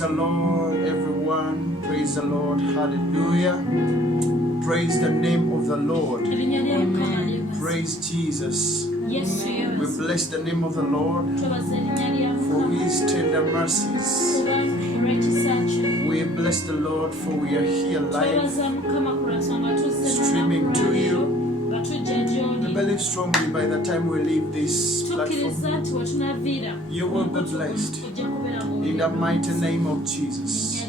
Praise the Lord, everyone. Praise the Lord. Hallelujah. Praise the name of the Lord. Praise Jesus. We bless the name of the Lord for his tender mercies. We bless the Lord for we are here live, streaming to you. We believe strongly by the time we leave this platform, you will be blessed in the mighty name of Jesus.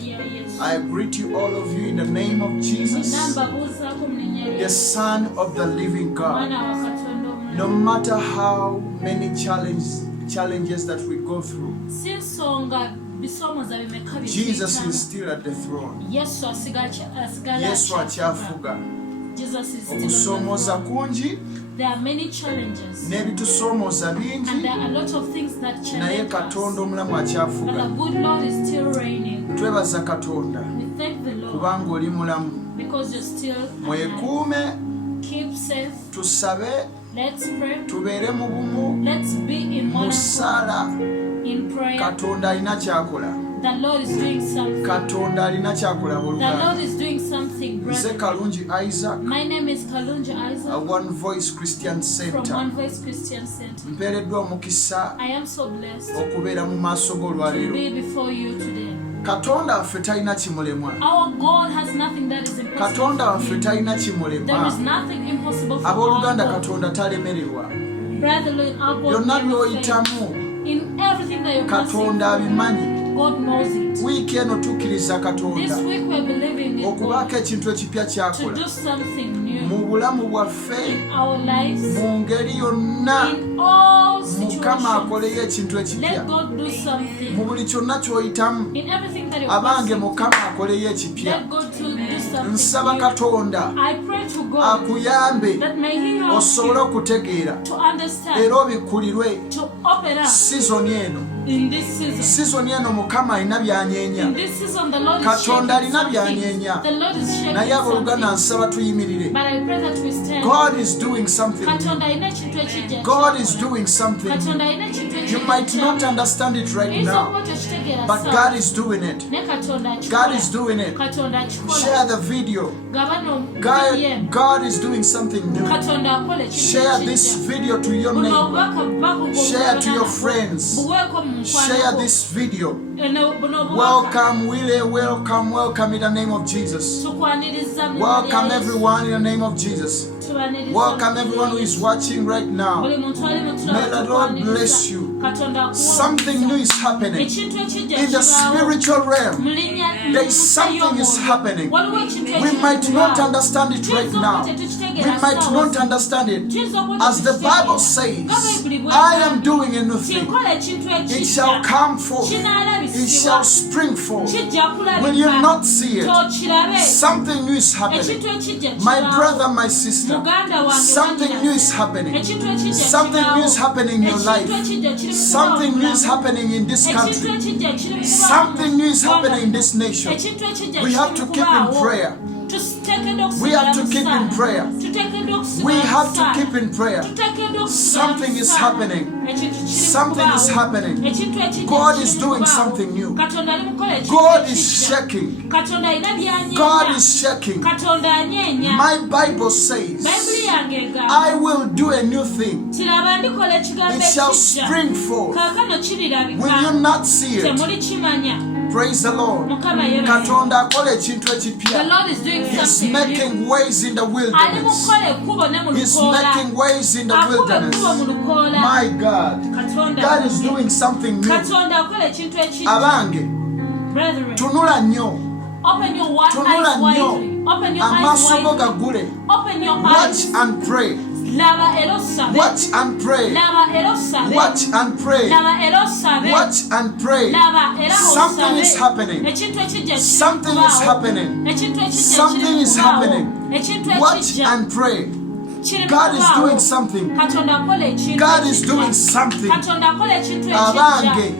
I greet you, all of you, in the name of Jesus, the Son of the living God. No matter how many challenges that we go through, Jesus is still at the throne. Yesu akyafuga. Okusomoza kungi, n'ebitusoomooza bingi, naye Katonda omulamu akyafuga. Twebaza Katonda kubanga oli mulamu. Mwekuume, tusabe, tubeere mu bumu, mu ssaala. Katonda alina kyakola. The Lord is doing something. Katonda alina kyakola The Lord is doing something. Nze Kalungi Isaac. My name is Kalungi Isaac. A One Voice Christian Center. From One Voice Christian Center. Mpeereddwa omukisa I am so blessed okubeera mu maaso go to olwaleero. be before you today. Katonda waffe talina kimulemwa. Our God has nothing that is impossible. Katonda waffe talina There kimulemwa. is nothing impossible for Abooluganda our God. Katonda talemererwa. Brethren, our God Byonna never fails. by'oyitamu In everything that you can Katonda abimanyi. see, God knows it. Wiiki eno tukkiriza This Katonda week we're believing in okubaako God ekintu ekipya to kyakola do something new mu bulamu bwaffe, in our lives, mu ngeri yonna. in all Mukama akoleyo situations. ekintu ekipya Let God do mu something buli kyonna ky'oyitamu. in everything that you're Abange passing. Mukama akoleyo ekipya. Let God to do Nsaba something new. Katonda I pray to God akuyambe that may He help osobole you okutegeera to understand, era obikulirwe. to open up Sizoni eno, in this season. sizoni eno Mukama alina In byanyeenya. this season, the Lord is Katonda shaking alina something. byanyeenya. The Lord is shaking Naye abooluganda something. nsaba tuyimirire. But I pray that we stand. God is doing something new. Katonda alina ekintu ekijja God is kyakola. doing something new. Katonda alina ekintu You ekijja might not kyakola. understand it right Oyinza now, okuba tekitegeera but sawa. God is doing it. Ne Katonda akikola. God is doing it. Katonda akikola. Share the video. Gabano muye. God is doing something new. Katonda akola ekintu Share this ekijja. video to your Buno neighbor. obubaka bubaka Share to your friends. buweeko mu Share mukwano this video. buno obubaka Welcome, Willie. Welcome in the name of Jesus. tukwaniriza mu Welcome Yesu. everyone in the name of Jesus. Tubaniriza Welcome mu everyone who is watching right now. buli muntu ali mu tulaba May the Lord tukwaniriza. bless you. Katonda akuwa Something new is happening ekintu ekijja in the kibaawo. spiritual realm. Mu linnya There is something is happening. waliwo ekintu We might not ekibaawo. understand it right now. We might not understand it. As the Bible says, I am doing a new thing. kinkola ekintu It shall ekijja come forth. It shall kinaalabisibwa spring forth. kijja Will you kulabika not see it? tokirabe Something new is ekintu happening. ekijja My kibaawo. brother, my sister, Muganda wange something wannyina. new is happening. Ekintu ekijja Something new is kibaawo. happening in your Ekintu life. ekijja kiri mu Something new is kubaawo. happening in this Ekintu country. ekijja kiri mu kubaawo. Something new is happening in this nation. Ekintu ekijja We have kiri to mu keep in kubaawo. prayer. Tuteekeddwa We have okusigala to mu keep in ssaala. prayer. Tuteekeddwa okusigala We mu have to ssaala. keep in prayer. Tuteekeddwa okusigala Something mu is ssaala. happening. Ekintu kiri mu Something is kubaawo. happening. Ekintu ekijja God kiri is mu doing kubaawo. something new. Katonda ali mu kukola ekintu God is ekijja. shaking. Katonda alina byanyeenya. God is shaking. Katonda anyeenya. My Bible says, Bayibuli yange egamba I will do a new thing. kiraba ndikola ekigambo It shall ekijja. spring forth. Kaakano kirirabika. Will you not see it? Temuli kimanya. Praise the Lord. Mukama yeebazibwe. Katonda akola ekintu The ekipya. Lord is doing He's something new. making ways in the Ali mu wilderness. kukola ekkubo ne mu He's lukoola. making ways in the Akuba wilderness. ekkubo mu lukoola. My God. Katonda God is doing something new. Katonda akola ekintu ekijja. Abange, Brethren, tunula nnyo. open your Tunula eyes nnyo. widely. Open your eyes Amaaso go widely. gagule. Open your Watch eyes. and pray. Laba era osabe. Watch and pray. Laba era osabe. Watch and pray. Laba era osabe. Watch and pray. Laba era Something osabe. is happening. Ekintu ekijja kiri Something mu is kubaawo. happening. Ekintu ekijja Something kiri mu is kubaawo. happening. Ekintu Watch ekijja and pray. kiri mu God is kubaawo. doing something. Katonda akola ekintu God is ekijja. doing something. Katonda akola ekintu ekijja. Abange,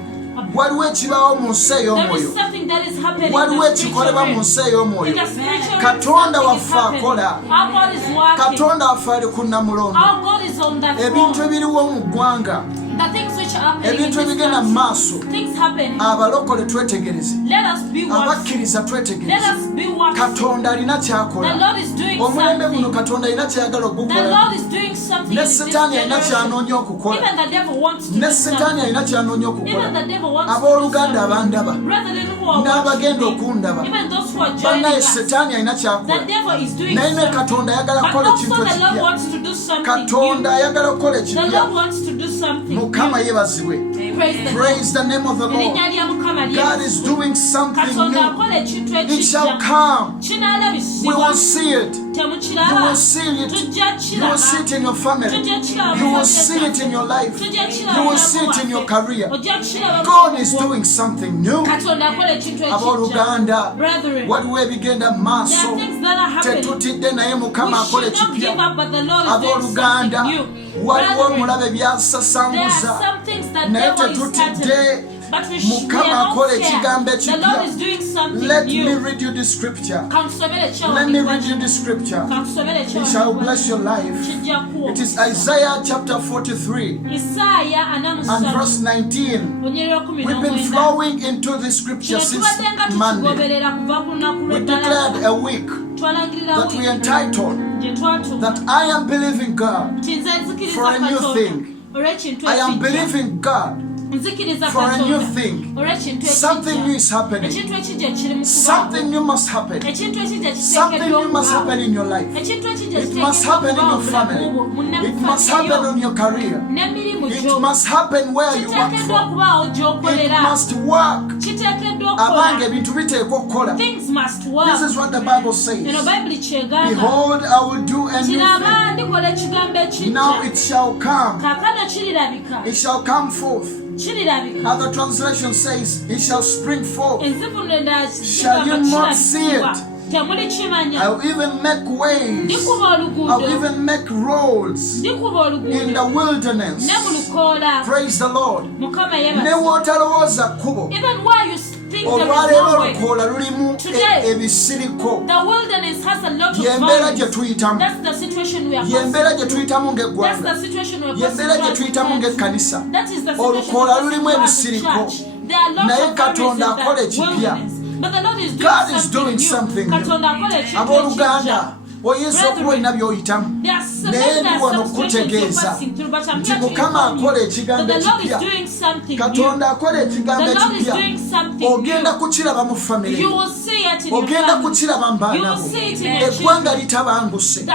waliwo ekibaawo mu nsi There is ey'omwoyo. something that is happening Waliwo in the spiritual ekikolebwa mu realm. nsi In ey'omwoyo. the spiritual realm, Katonda something waffe is happening. akola. Our God is working. Katonda waffe ali ku nnamulondo. Our God is on the Ebintu throne. ebiriwo mu ggwanga The things which ebintu ebigenda mu maaso things happen. abalokole twetegereze Let us be watchful. abakkiriza Let twetegereze us be watchful. katonda alina The kyakola Lord is doing omulembe guno something. katonda alina kyayagala The okukola Lord is doing something ne in this setaani alina generation. kyanoonya okukola Even the devil wants to ne do setaani something. alina kyanoonya Even okukola the devil wants to do abooluganda something. abandaba Brethren who are n'abagenda watching me, okundaba even those who are joining bannaye us, setaani alina the kyakola devil is doing naye ne something. katonda ayagala But kukola also ekintu the Lord ekipya wants to do something katonda new. ayagala kukola The ekipya Lord wants to do something mukama new. yeebazibwe Praise the Lord. praise the name of the Lord. Erinnya lya Mukama God ly'eggulu. is doing something Katonda new. akola ekintu It shall ekijja. come. We Kinaalabisibwa. will see it. You Temukiraba. will see it. Tujja You will see kiraba. it in your family. Tujja kiraba You mu will famire see it zaffe. in your life. Tujja kiraba You will mu see it in your waffe. career. Ojja kiraba mu God is bulamu bwo. doing something new. Katonda akola ekintu ekijja. Abooluganda Brethren, waliwo ebigenda mu there are maaso things that are happening. tetutidde naye We mukama akola should not give ekipya up, but the Lord is doing abooluganda something new. waliwo Brethren, omulabe there are byasasanguza some things that naye devil is tetutidde starting, but we are mukama not akola ekigambo scared. The Lord is ekipya. doing something Let me new. read you this scripture. Kansomere ekyawo Let me read mugwajja. you this scripture. Kansomere ekyawo It shall mugwajja. bless your life. Kijja kuwa It is omukisa. Isaiah chapter 43 Isaaya and verse 43 19. onyerera 19. We've been flowing into this scripture Kino since tubadde nga Monday. tukigoberera kuva ku lunaku We lw'ebbala. declared a week Twalangirira that we wiiki entitled gye twatuuka. that I am believing God. Nti nze nzikiriza for a new Katonda thing. olw'ekintu I am ekijja. believing God Nzikiriza for a new Katonda thing. olw'ekintu Something new ekijja. is happening. Ekintu ekijja kiri mu Something kubaawo. new must happen. Ekintu ekijja Something kiteekeddwa new must okubaawo. happen in your life. Ekintu ekijja It must kiteekeddwa happen in your okubaawo family. mu bulamu It must happen in your career. n'emirimu It gyo. must happen where you work Kiteekeddwa from. okubaawo It gy'okolera. must work. Kiteekeddwa Abange okukola. ebintu biteekwa okukola. Things must work. This is what the Bible Eno says. Bayibuli kyegamba. Behold, I will do a new Kiraba thing. ndikola ekigambo Now ekijja. it shall come. Kaakano kirirabika. It shall come forth. Kirirabika. Other translation says, it shall spring forth. Enzivunula endala Shall you kigamba not see kirabikibwa. it? Temuli kimanya. I'll even make ways. Ndikuba I'll oluguudo. even make roads Ndikuba in the oluguudo. wilderness. Ne mu lukoola. Praise the Lord. Mukama Ne yeebase. w'otalowooza kkubo. Even while you think there is Olwaleero no way. olukoola lulimu Today, ebisiriko. The wilderness has a lot of Y'embeera gye violence. tuyitamu. That's the situation we are Y'embeera facing. gye tuyitamu That's ng'eggwanga. the situation we are Y'embeera gye facing. tuyitamu ng'ekkanisa. That is the situation Olukoola we are lulimu facing as a ebisiriko. church. There are lots Naye of Katonda violence akola in the ekipya. wilderness. But the Lord is doing God is something doing new. something new. Katonda akola ekintu Abooluganda, ekijja. oyinza okuba olina by'oyitamu. There are some Naye there ndi are wano some situations you're kukutegeeza passing through, but I'm nti here to Mukama inform you akola that ekigambo the Lord is ekipya. doing something new. Katonda akola ekigambo The Lord is ekipya. doing something Ogenda new. kukiraba mu famire You yo. will see it in your Ogenda family. kukiraba mu You baana will bo. see it in your Eggwanga children. litabanguse. The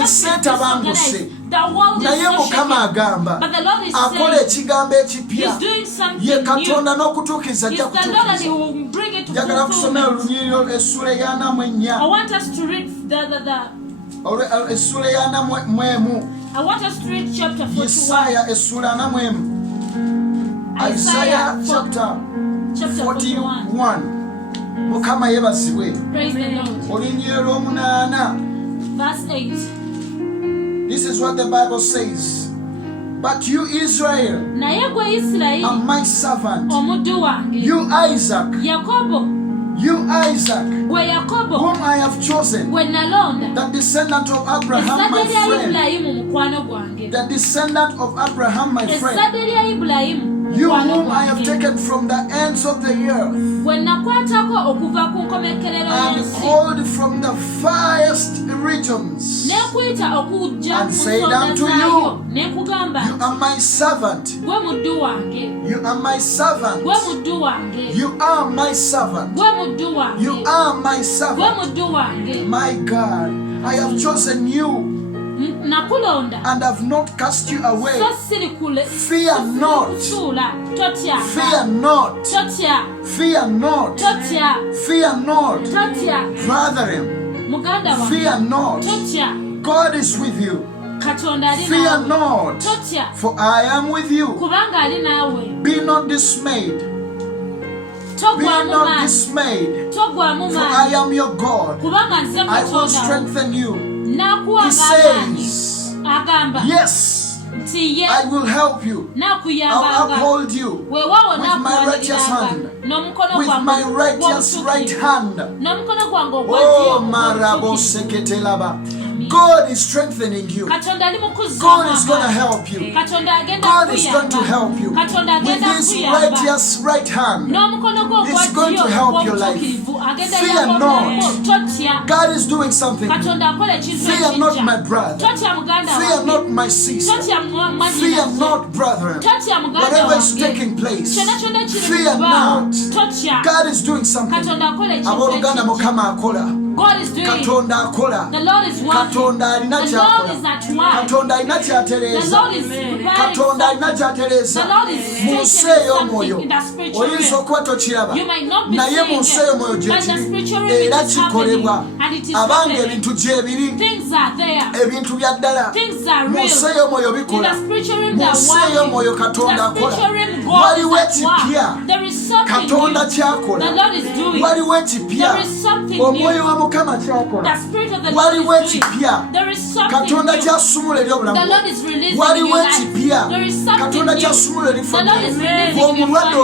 Ensi etabanguse. world is Naye so Mukama shaken. agamba But the Lord is akola saying ekigambo He's ekipya. doing something Ye new. Katonda n'okutuukiriza He's ajja the Lord and He kutuukiriza. will bring it to Njagala kusomera fulfillment. olunyiriro essula eya I 4. want us to read Essula eya 4. I want us to read chapter 41. Yesaya essula 4. Isaiah chapter Chapter 41. 41. Mukama yeebazibwe. Praise the Lord. Olunyiriro 8. Verse 8. This is what the Bible says. But you Israel Naye gwe Isirayiri are my servant. omuddu wange. You Isaac. Yakobo You Isaac. gwe Yakobo Whom I have chosen. gwe nalonda. The descendant of Abraham my Ezzadde lya friend. Ibulayimu mukwano gwange. The descendant of Abraham my friend. Ezzadde lya Ibulayimu You mukwano whom I have gwange. taken from the ends of the earth. Gwe nakwatako okuva ku nkomekerero And y'ensi. called from the farthest regions. Nekuyita okujja And mu said nsonda unto zaayo. Nekugamba You are my servant. gwe muddu wange. You are my servant. Gwe muddu wange. You are my servant. Gwe muddu wange. You are my Gwe servant. muddu wange. My God, I have chosen you Nakulonda. and have not cast you away. So siri kule. Fear not. Kusuula. Totya. Fear not. Totya. Fear not. Totya. Fear not. Totya. Brethren, Muganda wange. fear not. Totya. God is with you. Katonda ali Fear naawe. not. Totya. For I am with you. Kubanga ali naawe. Be not dismayed. Be Togwamu not maanyi. dismayed. Togwamu For I maanyi. am your God. Kubanga nze I will Katonda. strengthen you. He N'akuwanga amaanyi. says, Agamba. yes, Nti ye. I will help you. I'll N'akuyambanga. uphold you Weewaawo with my righteous n'akuwaniriranga. hand. N'omukono With gwange my righteous ogw'obutuukirivu. right hand. N'omukono gwange ogwa Oh, ddyo marabo ogw'obutuukirivu. seketelaba. God is strengthening you. God is going to help you. God is going to help you. With his righteous right hand, he's going to help your life. Fear not. God is doing something. Fear not, my brother. Fear not, my sister. Fear not, brethren. Whatever is taking place, fear not. God is doing something. God is doing it. The Lord is working. The Lord is at work. The Lord is preparing something. The Lord is taking something in the spiritual realm. You might not be seeing it, but in the spiritual realm it is happening. And it is happening. Things are there. Things are real. In the spiritual realm they are working. In the spiritual realm God is at work. There is something new. The Lord is doing. There is something new. The Spirit of the Lord is doing. There is something new. The Lord is releasing in your life. There is something new. The Lord is releasing in your life.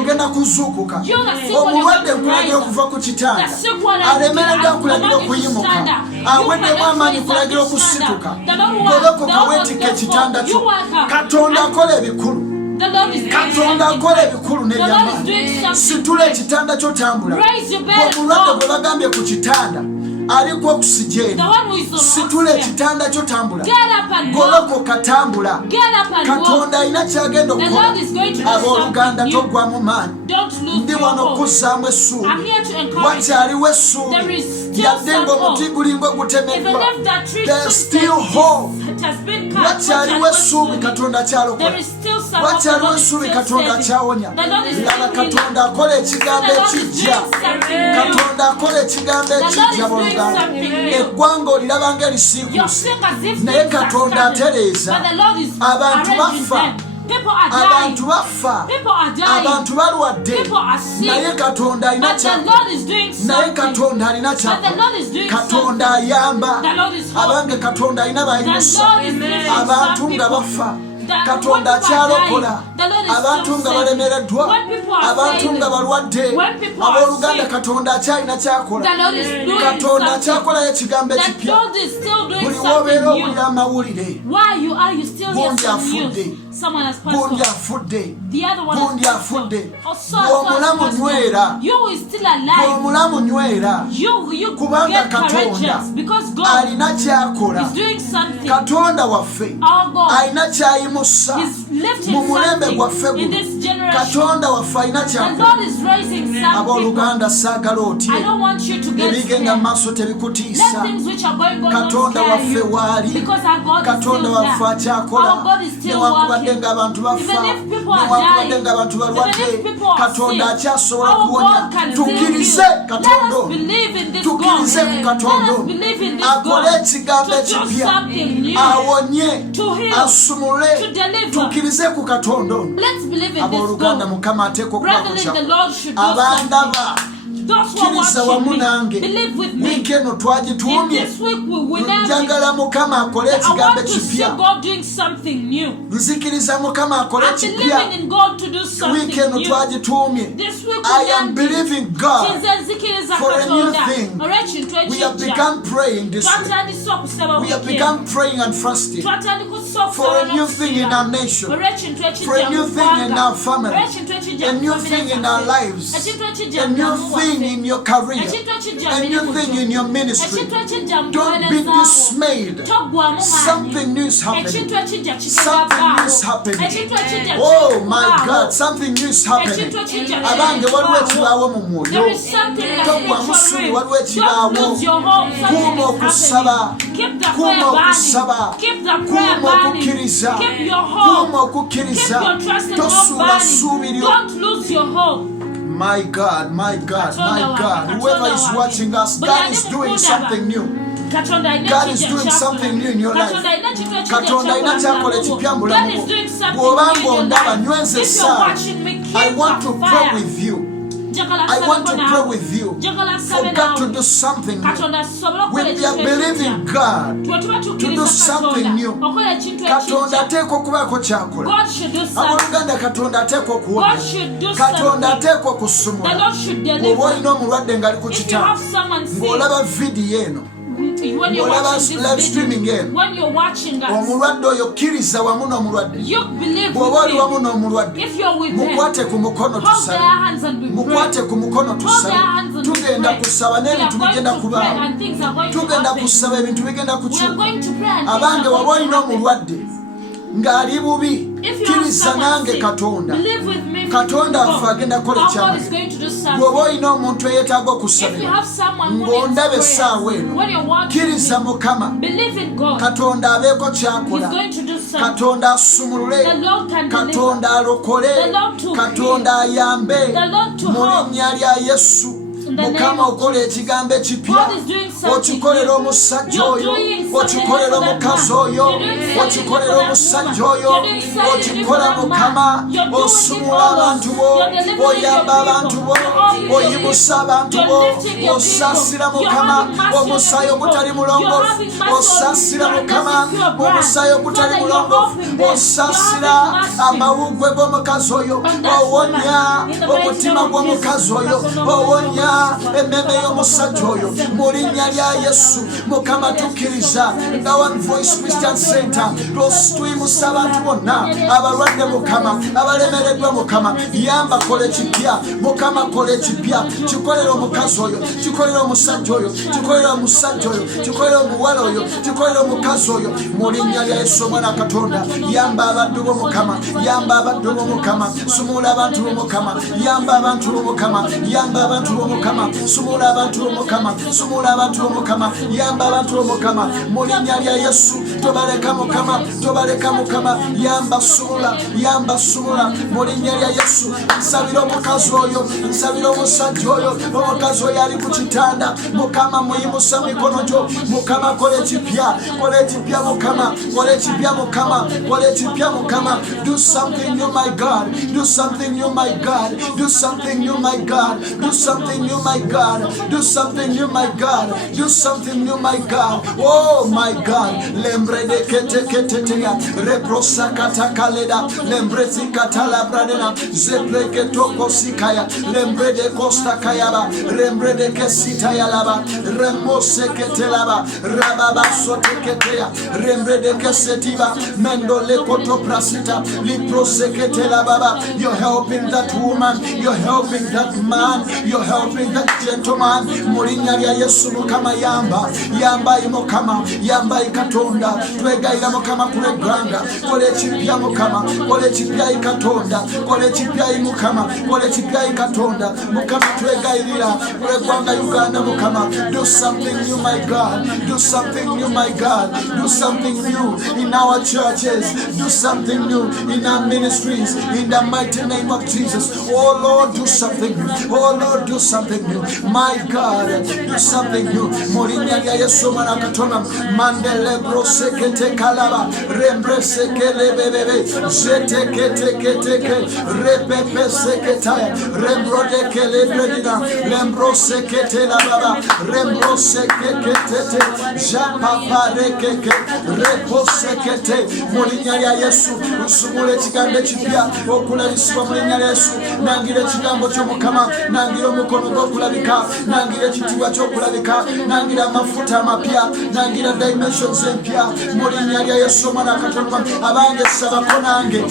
You're the sick one is going to rise up. The sick one is going to stand up. You cannot stand up. The Lord wants you work out. The Lord is doing something. The Lord is doing something. Raise your bed and go. Aliko oxygen. Situle ekitanda kyotambula. Goloka katambula. Katonda ina kyagenda okukola. Abooluganda togwamu maanyi. Ndi wano okuzzaamu essuubi. Wakyaliwo essuubi. Yadde ng'omuti gulinga ogutemeddwa. There's still hope. Wakyaliwo essuubi Katonda kyalokola. Wakyaliwo essuubi Katonda kyawonya. Laba Katonda akola ekigambo ekijja. Katonda akola ekigambo ekijja. Eggwanga oliraba ng'erisiikuuse naye Katonda atereeza. Abantu bafa. Abantu bafa. Abantu balwadde. Naye Katonda alina naye Katonda alina ky'akola. Katonda ayamba. Abange Katonda alina bayimusa. Abantu nga bafa. Katonda akyalokola. Abantu nga balemereddwa. Abantu nga balwadde. Abooluganda Katonda akyalina ky'akola. Katonda akyakolayo ekigambo ekipya. Buli w'obeera owulira amawulire. Gundi afudde. Gundi afudde. Gundi afudde. Omulamu nywera. Omulamu nywera. Kubanga Katonda alina ky'akola. Katonda waffe alina ky'ayimusa mu mulembe gwaffe guno. Katonda waffe alina ky'akola. Abooluganda saagala otye. Ebigenda mu maaso tebikutiisa. Katonda waffe waali. Katonda waffe akyakola. Newankubadde ng'abantu bafa. Newankubadde ng'abantu balwadde. Katonda akyasobola okuwonya. Tukkirize Katonda ono. Tukkirize ku Katonda ono. Akole ekigambo ekipya. Awonye. Asumule. Tukkirize ku Katonda ono. Abooluganda Mukama ateeka okubakosa. Abandaba. Kkiriza wamu nange. Wiiki eno twagitumye. Njagala Mukama akole ekigambo ekipya. Nzikiriza Mukama akole ekipya. Wiiki eno twagitumye. I am believing God for a new thing. We have begun praying this week. We have begun praying and fasting for a new thing in our nation, for a new thing in our family, a new thing in our lives, a new thing in your career, a new thing in your ministry. Don't be dismayed. Something new is happening. Something new is happening. Oh my God, something new is happening. Abange waliwo ekibaawo mu mwoyo. Togwa musubi waliwo ekibaawo. Kuuma okusaba. Kuuma okusaba. Kuuma okukkiriza. Kuuma okukkiriza. Tosuula ssuubi lyo. My God, my God, my God. Whoever is watching us, God is doing something new. God is doing something new in your life. Katonda alina kyakola ekipya mu bulamu bwo. Bw'oba ng'ondaba nyweza essaawa. I want to pray with you. I want to pray with you for God to do something new. We are believing God to do something new. Katonda ateekwa okubaako kyakola. Abooluganda Katonda ateekwa okuwonya. Katonda ateekwa okusumula. Bw'oba olina omulwadde ng'ali ku kitanda ng'olaba vidiyo eno when you're watching this video, when you're watching us, you believe with him. If you're with them, hold their hands and we pray. Hold their hands and we pray. We are going to pray and things are going to happen. We are going to pray and things are going to happen. Ngali bubi kiriza nange Katonda afa agenda kola kyama bw'oba olina omuntu eyetaaga okusabira ng'ondabe essaawa eno kiriza Mukama Katonda abeeko kyakola Katonda asumulule Katonda alokole Katonda ayambe mu linnya lya Yesu Mukama okola ekigambo ekipya okikolera omusajja oyo okikolera omukazi oyo okikolera omusajja oyo okikola Mukama osumula abantu bo oyamba abantu bo oyimusa abantu bo osasira Mukama omusaayi ogutali mulongoofu osasira Mukama omusaayi ogutali mulongoofu osasira amawugwe g'omukazi oyo owonya omutima gw'omukazi oyo owonya ememe y'omusajja oyo mu linnya lya Yesu Mukama tukkiriza nga One Voice Christian Center twimusa abantu bonna abalwadde Mukama abalemereddwa Mukama yamba kola ekipya Mukama kola ekipya kikolera omukazi oyo kikolera omusajja oyo kikolera omusajja oyo kikolera omuwala oyo kikolera omukazi oyo mu linnya lya Yesu Omwana Katonda yamba abaddu bo Mukama yamba abaddu bo Mukama sumula abantu bo Mukama yamba abantu bo Mukama yamba abantu bo Mukama sumula abantu bo Mukama sumula abantu bo Mukama yamba abantu bo Mukama mu linnya lya Yesu tobaleka Mukama yamba sumula mu linnya lya Yesu nsabira omukazi oyo nsabira omusajja oyo omukazi oyo ali ku kitanda Mukama muyimusa mikono gyo Mukama kola ekipya Mukama kola ekipya Mukama kola ekipya Mukama do something new my God do something new my God do something new my God do something new my God do something new my God do something new my God oh my God lembre de keteketeya reprosa katakaleda lembre sikatala bradena zebreke toko sikaya lembre de costa kayaba lembre de kesita yalaba remose ketelaba rababa soteketeya lembre de kesetiba mendo le koto prasita liprose ketela baba you're helping that woman you're helping that man you're helping that gentleman mu linnya lya Yesu Mukama yamba Mukama yamba Katonda twegayira Mukama kuleganga kola ekipya Mukama kola ekipya Katonda kola ekipya Mukama kola ekipya Katonda Mukama twegayirira kulegwanga Uganda Mukama do something new my God do something new my God do something new in our churches do something new in our ministries in the mighty name of Jesus oh Lord do something new oh Lord do something new my God do something new mu linnya lya Yesu Omwana Katonda mandele brosekete kalaba rembresekele bebebe zetekete repepe seketaya rembrodekele bredina rembrosekete la baba rembrosekete japaparekeke reposekete mu linnya lya Yesu usumule ekigambo ekipya okulabisibwa mu linnya lya Yesu nangira ekigambo ky'Omukama nangira omukono gw'okulabika nangira ekitiibwa ky'okulabika nangira amafuta amapya nangira dimensions empya mu linnya lya Yesu Omwana Katonda abange sabako nange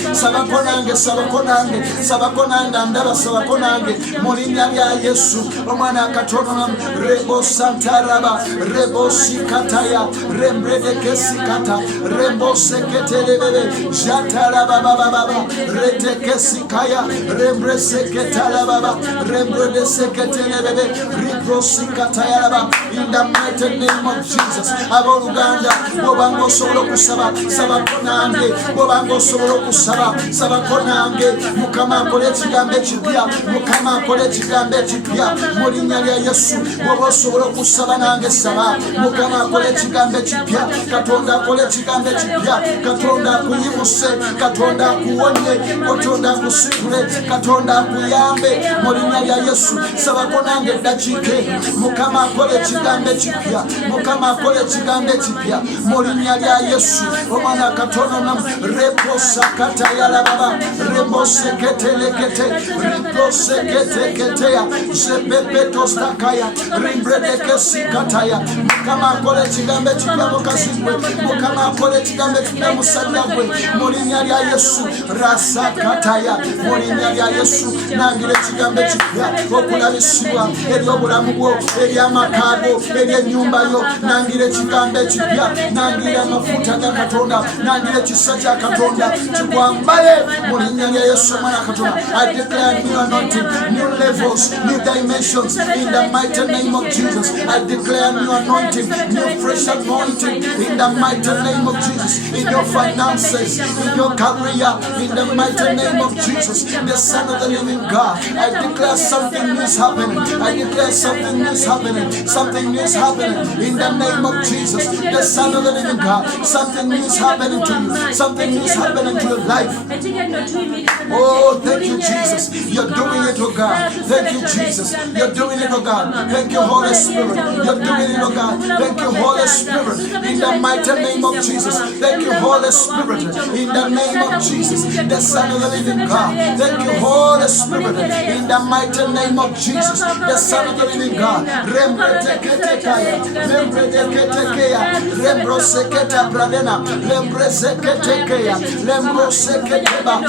ndaba sabako nange mu linnya lya Yesu Omwana Katonda rebo santaraba rebo sikataya rembrede sikata rembo seketele bebe jatala baba reteke sikaya rembre seketala baba rembrede seketele bebe ripro sikataya baba in the mighty name of Jesus aboluganda bobango osobola okusaba sabako nange bobango osobola okusaba sabako nange Mukama akole ekigambo ekipya Mukama akole ekigambo ekipya mu linnya lya Yesu boba osobola okusaba nange saba Mukama akole ekigambo ekipya Katonda akole ekigambo ekipya Katonda akuyimuse Katonda akuwonye Katonda akusitule Katonda akuyambe mu linnya lya Yesu sabako Mukama nange dakike. Mukama akole ekigambo ekipya. Mukama akole ekigambo ekipya. Mu linnya lya Yesu. Omwana Katonda namu repo sakata yalababa. Rebo seketelekete. Ripo seketeketeya. Zepepeto stakaya. Rimbredeke sikataya. Mukama akole ekigambo ekipya mukazigwe. Mukama akole ekigambo ekipya musajja gwe. Mu linnya lya Yesu. Rasakataya. Mu linnya lya Yesu. Nangira ekigambo ekipya okulabisibwa eri obulamu bwo, eri amaka go, eri ennyumba yo. Nangira ekigambo ekipya. Nangira amafuta ga Katonda. Nangira ekisa kya Katonda kikwambale mu linnya lya Yesu omwana Katonda. I declare new anointing, new levels, new dimensions in the mighty name of Jesus. I declare new anointing, new fresh anointing in the mighty name of Jesus. In your finances, in your career, in the mighty name of Jesus, the Son of the living God. I declare something new is happening. I declare something new is happening. Something new is happening in the name of Jesus, the Son of the living God. Something new is happening to you. Something new is happening to your life. Oh, thank you, Jesus. You're doing it, oh God. Thank you, Jesus. You're doing it, oh God. Thank you, Holy Spirit. You're doing it, oh God. Thank you, Holy Spirit. In the mighty name of Jesus. Thank you, Holy Spirit. In the name of Jesus, the Son of the living God. Thank you, Holy Spirit. In the mighty name of Jesus, the Son of the living God. Rembreteketekaya. Rembreteketekeya. Rembroseketa bradena. Rembreseketekeya. Rembroseketeba.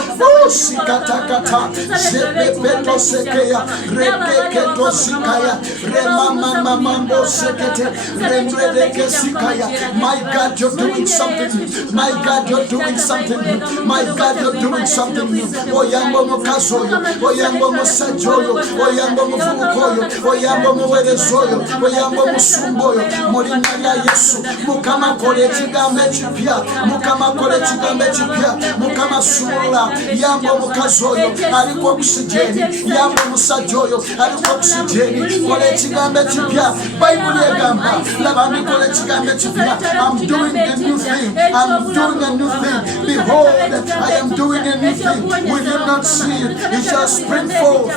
Usikatakata. Zepepeto sekeya. Rekeketo sikaya. Remamamamambo sekete. Rembretekesikaya. My God, you're doing something new. My God, you're doing something new. My God, you're doing something new. Oyambo mukazoyo. Oyambo musajoyo. Oyambo muvubukoyo. Oyambo muwerezoyo. Oyambo musumboyo. Mu linnya lya Yesu. Mukama kola ekigambo ekipya. Mukama kola ekigambo ekipya. Mukama sumulula. Yamba omukazi oyo aliko okusijeni. Yamba omusajja oyo aliko okusijeni. Kola ekigambo ekipya. Bayibuli egamba laba ndikola ekigambo ekipya. I'm doing a new thing. I'm doing a new thing. Behold, I am doing a new thing. Will you not see it? It shall spring forth.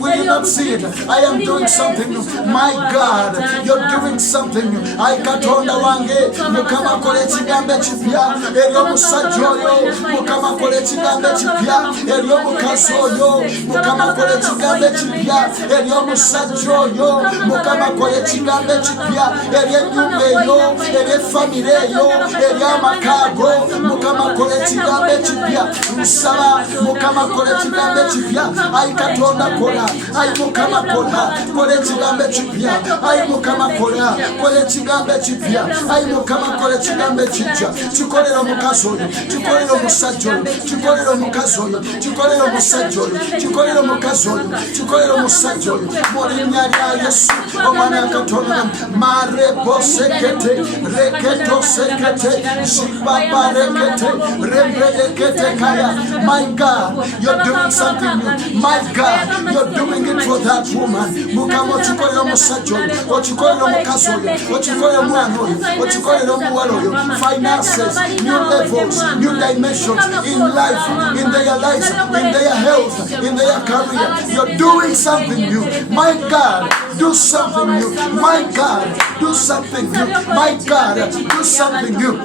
Will you not see it? I am doing something new. My God, you're doing something new. I Katonda wange Mukama kola ekigambo ekipya eri omusajja oyo. Mukama kola ekigambo ekipya eri omukazi oyo. Mukama kola ekigambo ekipya eri omusajja oyo. Mukama kola ekigambo ekipya eri ennyumba eyo, eri efamire eyo, eri amaka go. Mukama kola ekigambo ekipya. Nsaba Mukama kola ekigambo ekipya. Ayi Katonda kola. Ayi Mukama kola. Kola ekigambo ekipya. Ayi Mukama kola. Kola ekigambo ekipya. Ayi Mukama kola ekigambo ekipya. Kikolera omukazi oyo. Kikolera omusajja oyo. Kikolera omukazi oyo. Kikolera omusajja oyo. Kikolera omukazi oyo. Kikolera omusajja oyo. Mu linnya lya Yesu omwana Katonda. Marebo sekete. Reketo sekete. Shibaba rekete. Rembredekete kaya. My God, you're doing something new. My God, you're doing it for that woman. Mukama okikolera omusajja oyo. Okikolera omukazi oyo. Okikolera omwana oyo. Okikolera omuwala oyo. Finances, new levels, new dimensions in life, in their lives, in their health, in their career. You're doing something new. My God, do something new. My God, do something new. My God, do something new.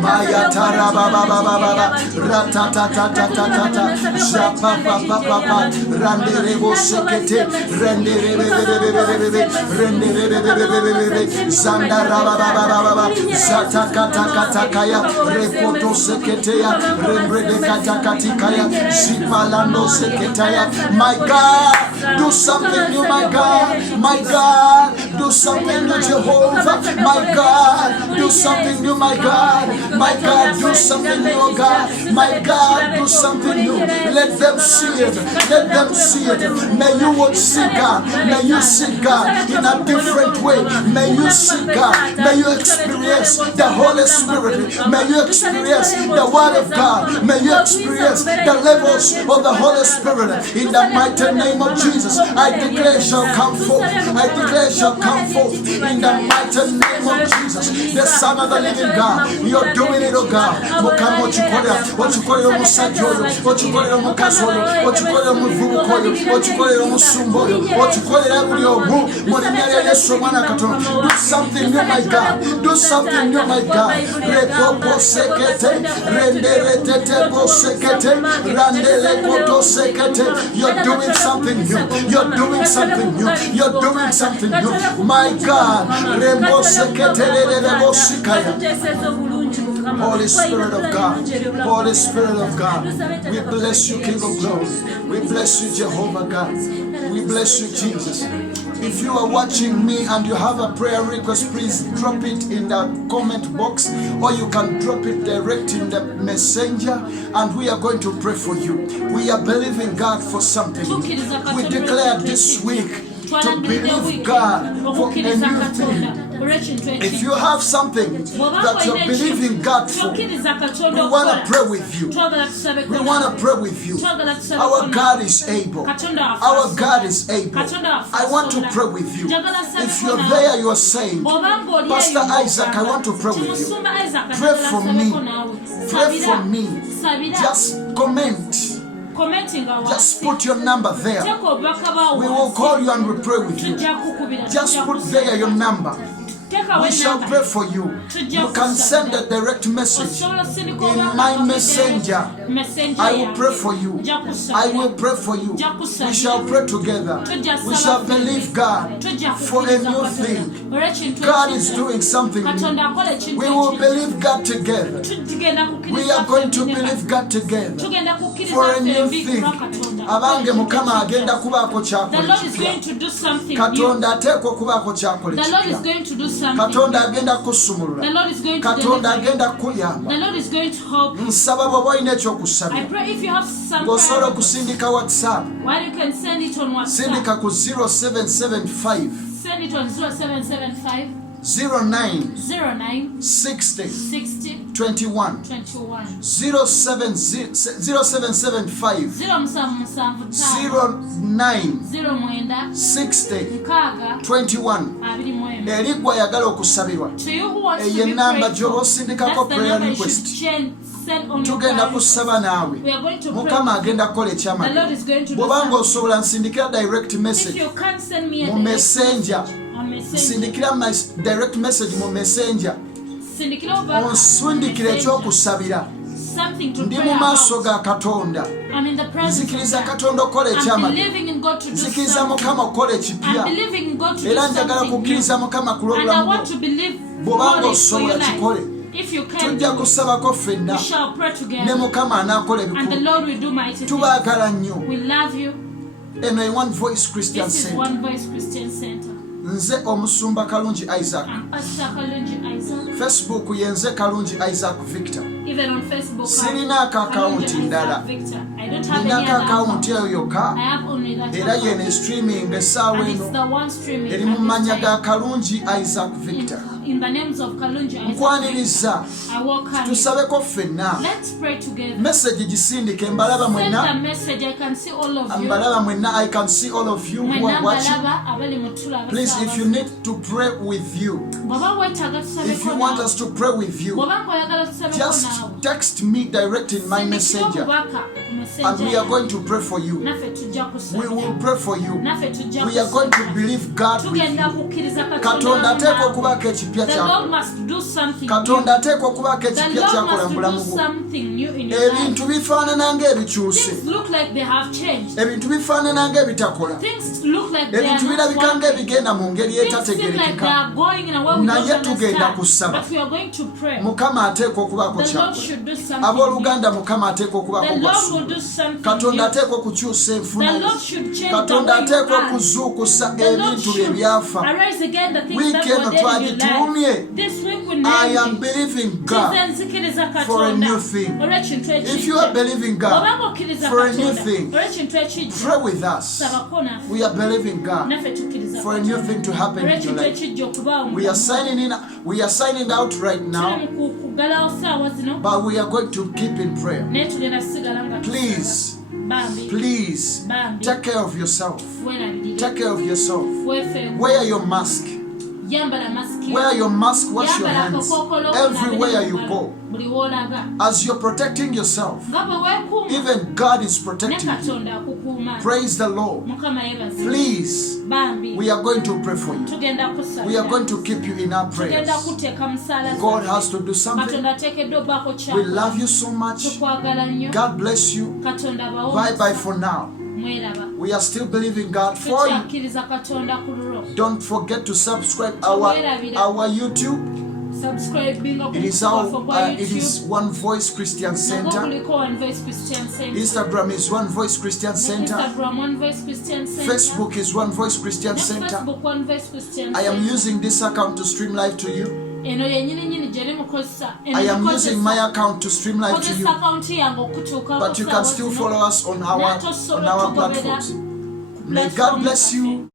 Maya tara ba ba ba ba ba ratata ta ta ta ta ta japa pa pa pa pa randere bo sekete rendere be be be be be rendere be be be be be zandara ba ba ba ba ba zata kata kata kaya repoto sekete ya rembrede kata katika ya zipalando sekete ya. My God, do something new. My God, my God, do something new. Jehovah, my God, do something new. My God, my God, do something new. Oh God, my God, do something new. Let them see it. Let them see it. May you see God. May you see God in a different way. May you see God. May you experience the Holy Spirit. May you experience the Word of God. May you experience the levels of the Holy Spirit. In the mighty name of Jesus, I declare shall come forth. I declare shall come forth. In the mighty name of Jesus, the Son of the living God. You're You're doing it, oh God. Mukama okikolera omusajja oyo, okikolera omukazi oyo, okikolera omuvubuka oyo, okikolera omusumba oyo, okikolera buli omu mu linnya lya Yesu omwana Katonda. Do something new, my God. Do something new, my God. Reboko sekete, renderetete bo sekete, randele koto sekete. You're doing something new. You're doing something new. You're doing something new. My God. Rembo sekete rebo sikaya. Holy Spirit of God, Holy Spirit of God, we bless you, King of Glory. We bless you, Jehovah God. We bless you, Jesus. If you are watching me and you have a prayer request, please drop it in the comment box, or you can drop it direct in the messenger, and we are going to pray for you. We are believing God for something. We declare this week to believe God for a new thing. If you have something that you're believing God for, we want to pray with you. We want to pray with you. Our God is able. Our God is able. I want to pray with you. If you're there, you are saying, Pastor Isaac, I want to pray with you. Pray for me. Pray for me. Just comment. Just put your number there. We will call you and we pray with you. Just put there your number. We shall pray for you. You can send a direct message in my messenger. I will pray for you. I will pray for you. We shall pray together. We shall believe God for a new thing. God is doing something new. We will believe God together. We are going to believe God together for a new thing. Abange Mukama agenda kubaako kyakola kipya. Katonda ateekwa okubaako kyakola kipya. Katonda agenda kusumulula. Katonda agenda kuyamba. Nsaba bw'oba olina ekyokusabira. Osobola okusindika WhatsApp. Sindika ku 0775 09 60 21 0775 09 60 21. Erigwa ayagala okusabirwa. Eyo ennamba gy'oba osindikako prayer request. Tugenda kusaba naawe. Mukama agenda kukola ekyamagero. Bw'obanga osobola nsindikira direct message mu messenger. Sindikira my direct message mu messenger. Onsundikira ekyokusabira. Ndi mu maaso ga Katonda. Nzikiriza Katonda okukola ekyamagero. Nzikiriza Mukama okukola ekipya. Era njagala kukkiriza Mukama ku lw'obulamu bwo. Bw'obanga osobola kikole. Tujja kusabako ffenna ne Mukama anaakola ebikulu. Tubaagala nnyo. Eno ye One Voice Christian Center. Nze omusumba Kalungi Isaac. Facebook yenze Kalungi Isaac Victor. Sirina akawunti ndala. Nina akawunti eyo yokka. Era yene streaming essaawa eno. Eri mu mannya ga Kalungi Isaac Victor. Nkwaniriza tusabeko ffenna. Message gisindike mbalaba mwenna. Mbalaba mwenna. I can see all of you who are watching. Please, if you need to pray with you, if you want us to pray with you, just text me direct in my messenger and we are going to pray for you. We will pray for you. We are going to believe God with you. Katonda ateekwa okubaako ekipya ky'akola. Katonda ateekwa okubaako ekipya ky'akola mu bulamu bwo. Ebintu bifaanana ng'ebikyuse. Ebintu bifaanana ng'ebitakola. Ebintu birabika ng'ebigenda mu ngeri etategerekeka. Naye tugenda kusaba. Mukama ateekwa okubaako ky'akola. Abooluganda Mukama ateekwa okubaako gw'asuula. Katonda ateekwa okukyusa enfuna. Katonda ateekwa okuzuukusa ebintu bye byafa. Wiiki eno twagituumye. I am believing God for a new thing. If you are believing God for a new thing, pray with us. We are believing God for a new thing to happen in your life. We are signing out right now, but we are going to keep in prayer. Please, take care of yourself. Take care of yourself. Wear your mask. Wear your mask, wash your hands everywhere you go. As you're protecting yourself, even God is protecting you. Praise the Lord. Please, we are going to pray for you. We are going to keep you in our prayers. God has to do something. We love you so much. God bless you. Bye-bye for now. We are still believing God for you. Don't forget to subscribe our YouTube. It is One Voice Christian Center. Instagram is One Voice Christian Center. Facebook is One Voice Christian Center. I am using this account to stream live to you. I am using my account to stream live to you. But you can still follow us on our platforms. May God bless you.